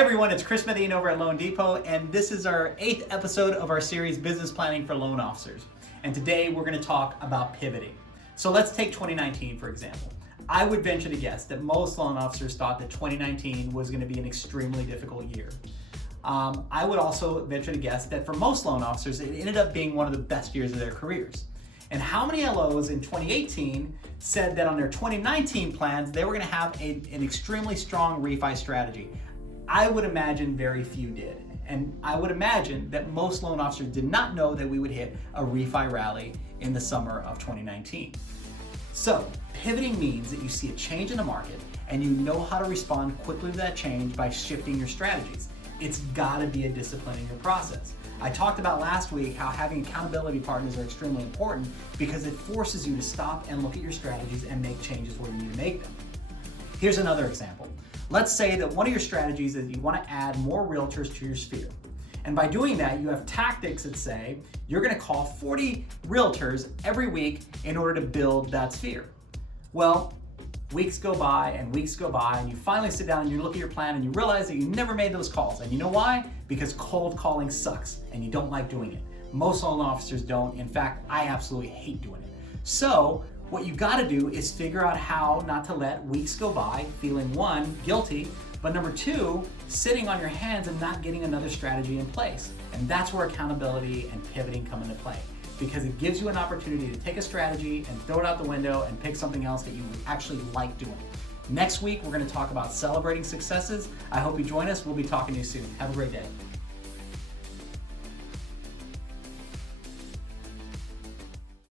everyone, it's Chris Medine over at Loan Depot, and this is our 8th episode of our series, Business Planning for Loan Officers. And today we're going to talk about pivoting. So let's take 2019 for example. I would venture to guess that most loan officers thought that 2019 was going to be an extremely difficult year. I would also venture to guess that for most loan officers, it ended up being one of the best years of their careers. And how many LOs in 2018 said that on their 2019 plans, they were going to have an extremely strong refi strategy? I would imagine very few did. And I would imagine that most loan officers did not know that we would hit a refi rally in the summer of 2019. So pivoting means that you see a change in the market and you know how to respond quickly to that change by shifting your strategies. It's gotta be a discipline in your process. I talked about last week how having accountability partners are extremely important because it forces you to stop and look at your strategies and make changes where you need to make them. Here's another example. Let's say that one of your strategies is you want to add more realtors to your sphere. And by doing that, you have tactics that say you're going to call 40 realtors every week in order to build that sphere. Well, weeks go by and weeks go by and you finally sit down and you look at your plan and you realize that you never made those calls. And you know why? Because cold calling sucks and you don't like doing it. Most loan officers don't. In fact, I absolutely hate doing it. So what you gotta do is figure out how not to let weeks go by feeling one, guilty, but number two, sitting on your hands and not getting another strategy in place. And that's where accountability and pivoting come into play, because it gives you an opportunity to take a strategy and throw it out the window and pick something else that you actually like doing. Next week, we're gonna talk about celebrating successes. I hope you join us. We'll be talking to you soon. Have a great day.